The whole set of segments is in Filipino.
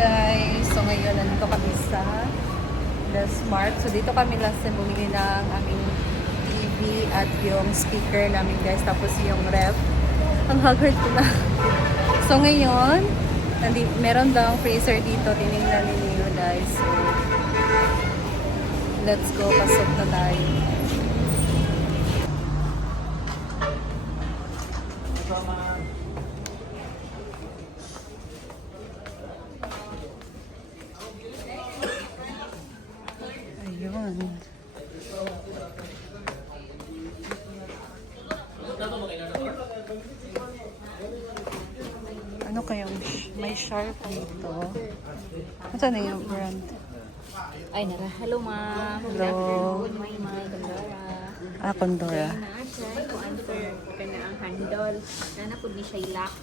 guys, so ngayon nandito kami sa The Smart. So dito kami last time bumili ng aming TV at yung speaker namin guys, tapos yung ref. Ang haggard ko na. So ngayon, meron daw freezer dito, tinignan ninyo guys. So let's go, pasok na tayo. Ayun. Ano kayang may sharp dito? Ano na yung brand? Ay, nara. Hello, ma'am. Good Hello. afternoon. My Condora. Condora. Na-try ko answer ka na ang handle. Nana po di siya lock.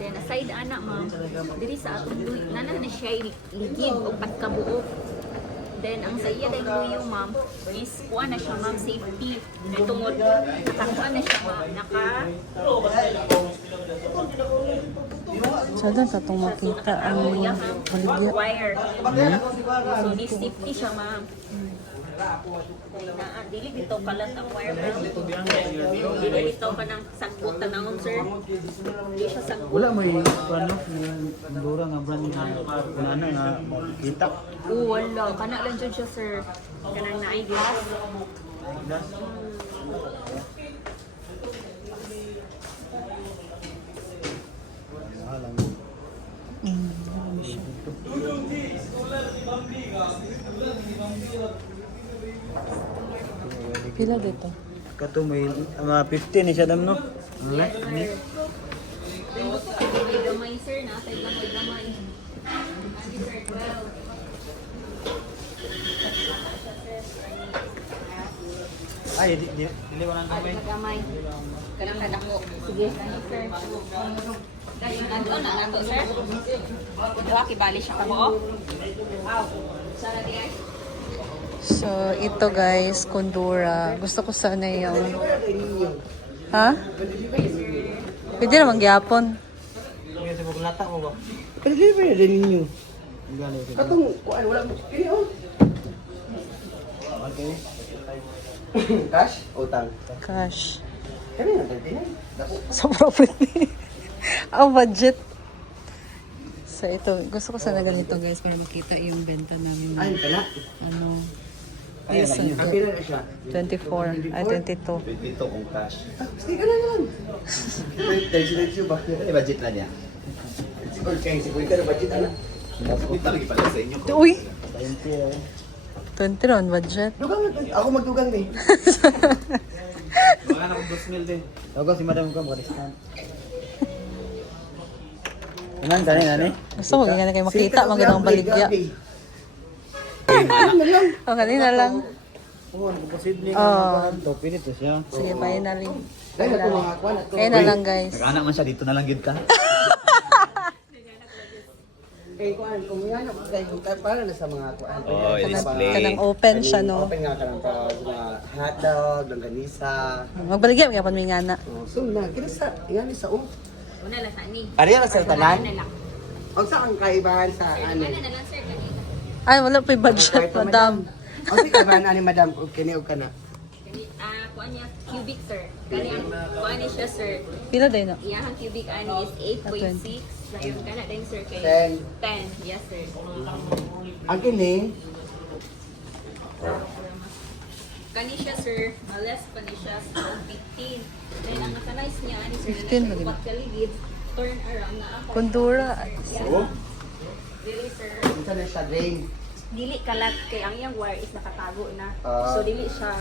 Then, aside anak, ma'am, diri sa atong luy, nana na siya ligid o pagkabuo. Then, ang sa iya dahil luyo, ma'am, is kuha na siya, ma'am, safety. Tungod, nakakuha na siya, ma'am. Saan doon tatong makita ang baligya? Wire. So, di safety siya, ma'am. Dili dito kalat ang wire, ma'am. Dili dito ka ng sagpot tanawon, sir. Dili siya sagpot. Wala mo yung ano, Pandora nga brand nga kunana nga kita. Wala. Kana lang dyan siya, sir. Kanang na-eye glass. Alam. Pila dito? Kato may mga 15 ni siya dam no. Yes, sir. May gamay, sir. Nasa gamay. Ano, sir, 12. Ay dili ko nang kamay. Gamay. Kanang kadako. Sige. Ano, sir? Dahil nandoon na nato, sir. Diba, kibali siya kamo. Wow. Sara di ay. So, ito guys, Condora. Gusto ko sana yung... Ha? Pwede naman gyapon. Kaya sa buklata mo ba? Pero di ba rin ninyo? Galing. Katong kuan wala mo. Ini oh. Okay. Cash utang. Cash. Kani na tinay. Dako. Sa property. Ang budget. So, ito. Gusto ko sana ganito guys para makita yung benta namin. Ay kana. Ano? Kaya Yes, lang yun. Ang pila na siya. 24. Ay, 22. 22 kung cash. Sige ka na lang. Dahil ba? Ay, budget na niya. Siguro kaya siguro ka na budget ana. Ito lagi pala sa inyo. Uy! 20. 20 ron budget. Dugang ako magdugang ni. Mga na 2,000 din. Tawag si madam ko discount. Iman tani nani? Gusto ko ganyan kayo makita. Magandang baligya. O, kanina lang. Oo, posible Oo. nga to pili to siya. Sige, finally. Dahil ito mga kuan ato. Kaya na lang guys. Nag-anak man siya, dito na lang gid ka. Kay kuan kung yan kay para na sa mga kuan. Oh, display. Kanang open siya, no? Open nga kanang para sa mga hotdog, langganisa. Magbaligya, kaya pa may ngana. So na kinasa yan sa Una lang sa ni. Pareha lang sa tanan. Ano lang. Og sa ang kaibahan sa Sir, ano? ano na lang, sir, kanina. Ay, wala pa yung budget, madam. O sige, kaibahan ani madam og kini og kana. Kuha niya, cubic, sir. Kani ang kuha niya siya, sir. Pila din na? Iyahang cubic ani is 8.6. Layon ka na din, sir, kay 10. 10. Yes, sir. Ang kini Kani siya, sir. Less pa ni siya. So, 15. Then, ang nakalize niya, ani, sir, 15 na siya ba upat kaligid. Turn around na ako. Condora. Dili, sir. unsa na siya drain. Dili kalat kay ang iyang wire is nakatago na. Ah. So, dili siya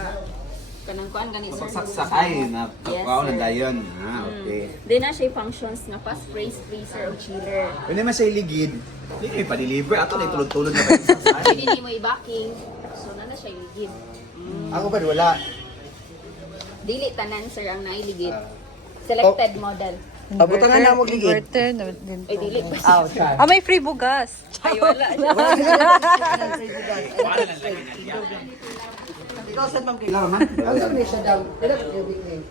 kanang kuan gani, sir. Saksak ay, na Yes, wow na sir. dayon. Ah, okay. Then na siya functions nga fast freeze, freezer o chiller. Pwede man siya iligid. Hindi kayo pa-deliver. Ato na itulog-tulog na ba yung sasay? Pwede ni mo i-backing. So na siya iligid. Ako ba wala. Dili tanan, sir, ang nailigid. Selected model. Pabutangan na mo ligid. Inverter na din Ay, to. dili pa. Ah, siya. Ah, may free bugas. Ay, wala. Ikaw saan bang kailangan man? Ang sabi niya siya daw. Dala cubic ni.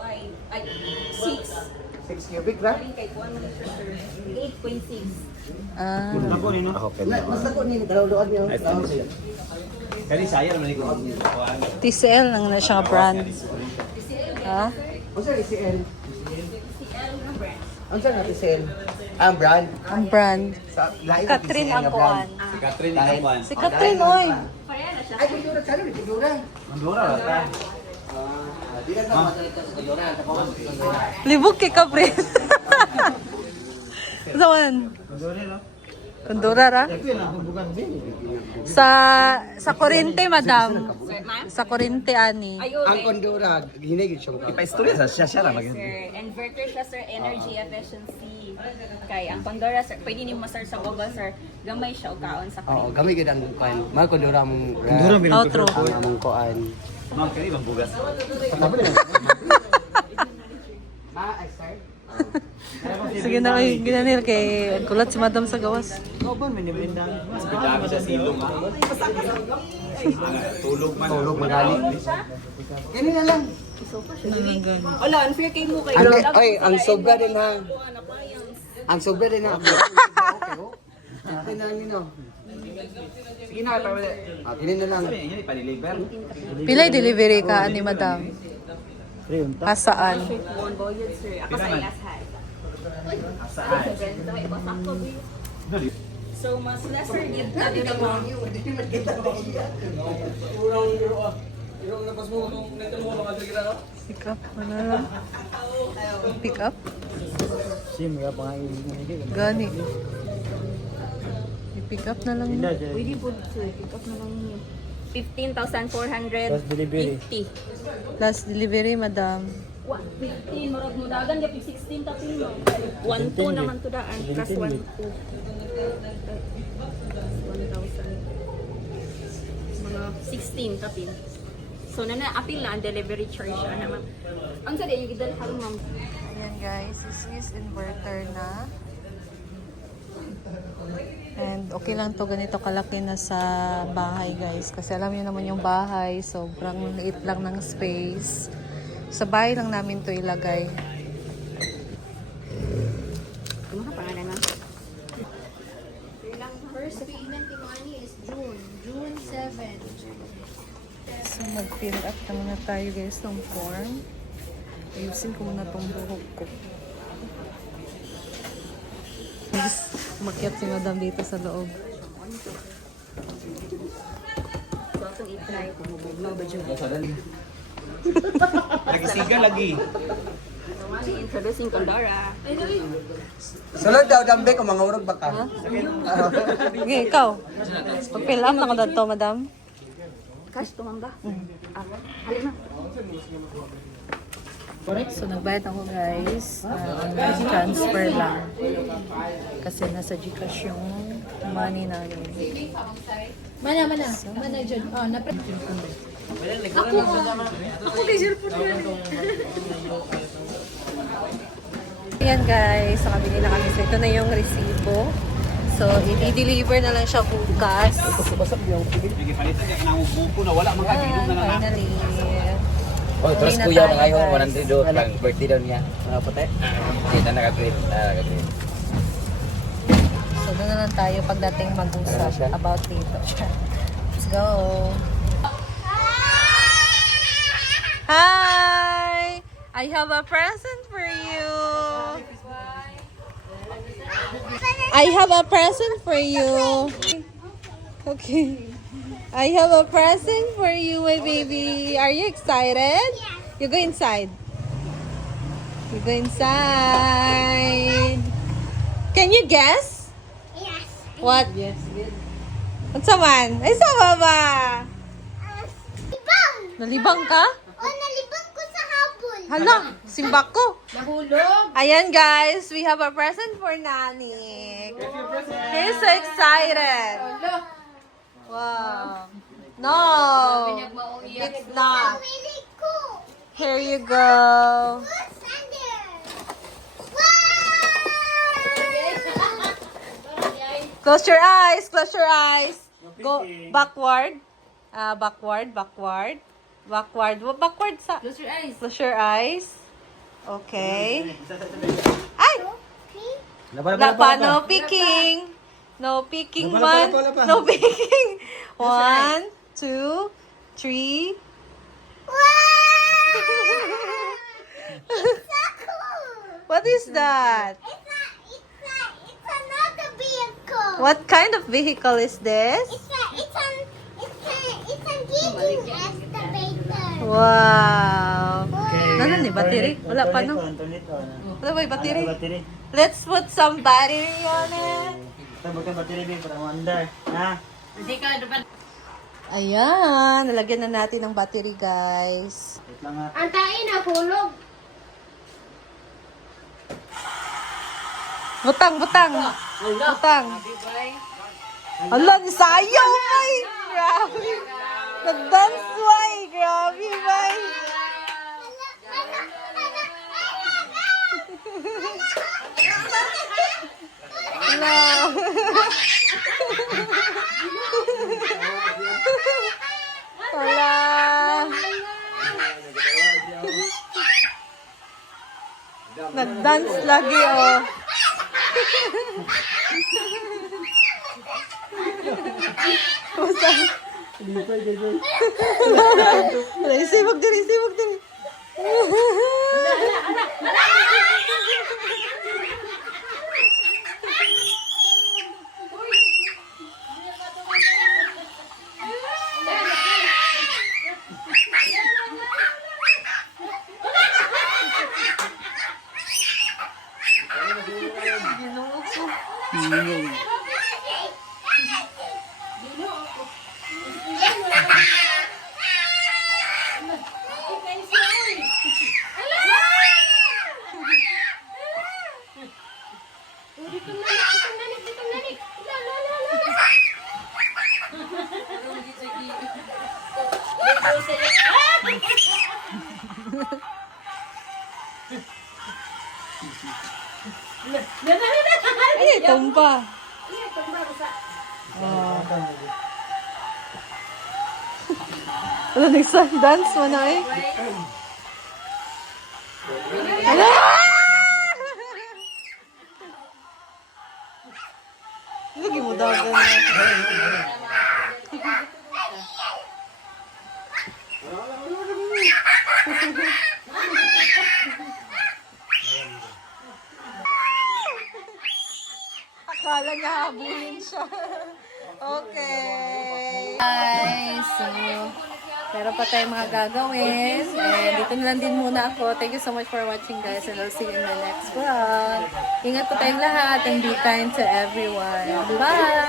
Ay, 6. 6 cubic ra. Kay kuan mo na siya, sir. 8.6. Ah. Ako nino. Basta ko nini kaluluan niyo. Kani saya naman ko. TCL lang na siya nga brand. Ha? Unsa ni CL? Unsa na CL? Ang brand. Ang brand. Sa lain Catherine ang kuan. Si Catherine ang kuan. Si Catherine, oy. Ay, Kundura, saan ni Kundura? Mandura ta. Di na ka matalita sa Kundura, tapawan sa Kundura. Libog kay Capri. Zaman. Kondora ra? Sa Corinte, madam. Sa Corinte, ani. Ayun, Ang Kundura, hinigit siya. Ipa-istorya sa siya ra magin. sir. Inverter siya, sir. Energy efficiency. Kay ang Pandora, sir, pwede niyo ma-search sa Google, sir. Gamay siya o kaon sa Oo, kuryente. gamay gid ang kuan. Mga Kundura mong Kundura may Outro. ang among kuan. Ma'am kani bang bugas. I start. Sige na kayo, ginanil kay kulat si madam sa gawas. Dami sa silong ha. Tulog man. Tulog magali. Kani na lang. Wala, unfair kay mo kay Ang sobra din ha. Ang sobra din ha. Okay na nino. Sige na pa. Kini na lang. Sabi niya ni pa-deliver. Pilay delivery ka, ani madam? Asaan? One voyage, sir. Ako sa Ilashay. Saan? So, mas lesser did na din ako. Pick up, ano lang? Pick up? Sim ya pangain. Gani. I-pick up na lang. Pwede po, sir. Pick up na lang niyo. 15,450. Plus delivery, madam. 15, marag mo dagan, gapit 16 tapin mo. 1,2 naman to daan, plus 1,2. 1,000. Mga 16 tapin. So, apil na ang delivery charge. Ano, ma'am? Ang sa yung gidalhan, ma'am. Ayan guys, this is inverter na. And okay lang to, ganito kalaki na sa bahay guys. Kasi alam niyo naman yung bahay, sobrang liit lang ng space. Sa bahay lang namin to ilagay. Ano ka pangalan na? First payment ni Money is June 7. So mag-fill up na muna tayo guys ng form. Ayusin ko muna tong buhok ko. Guys, umakyat si madam dito sa loob. So, itong i-try ko. No, ba dyan? Nagisiga lagi. So, mali, introducing Pandora. Sulod daw dambe ko mga urog baka. Okay, ikaw. Mag-fill up na ko dito, madam. Cash to, ma'am ba? Halin na. So, nagbayad ako guys. Online transfer lang. Kasi nasa Gcash yung money namin. Mana dyan. Oh, Ako kay Zerpon yan. Ayan guys, sa kabili na kami. So, ito na yung resibo. So, i-deliver na lang siya bukas. Nagipalitan niya kanang buko na wala man kagilom na na. Finally. Oh, terus Uwi na kuya tayo, na ngayon, guys. 100 doon, pang birthday daw niya. Mga puti. Kita naka-grade, naka-grade. So, doon na lang tayo pagdating mag-usap about dito. Let's go! Hi! I have a present for you! I have a present for you! Okay. I have a present for you, my baby. Are you excited? You go inside. You go inside. Can you guess? Yes. What? Yes. What's man? Ay, sama ba? Libang! Nalibang ka? O, nalibang ko sa habol. Hala, simbak ko. Nahulog. Ayan guys, we have a present for Nani. He's so excited. Wow. No, it's not. Pili ko. Here you go. What's under? Wow! Close your eyes. Close your eyes. Go backward. Backward. Backward. Backward. Backward sa. Close your eyes. Close your eyes. Okay. Ay! Okay. Wala pa, no picking. No picking, man. Wala pa. No picking. 1, 2, 3. What is that? It's another vehicle. What kind of vehicle is this? It's a giving excavator. Wow. Ano ni battery? Wala pa, no? Tornito. Wala ba yung battery? Battery. Let's put some battery on it. Ito magka battery din para mandar. Ha? Ayan, nalagyan na natin ng battery, guys. Wait lang ha. Antayin na hulog. Butang. Hala, ni sayaw, bay. Grabe. Nag-dance, bay. Grabe, bay. Hala. Hala. Nag-dance lagi, oh. Sibog diri. Ay, tumba. Wala nagsa-dance mo na eh. Hala! Lagi mo dagan na. Akala niya habulin siya. Okay. Guys, so, meron pa tayong mga gagawin. And dito na lang din muna ako. Thank you so much for watching, guys. And I'll see you in my next vlog. Ingat po tayong lahat and be kind to everyone. Bye!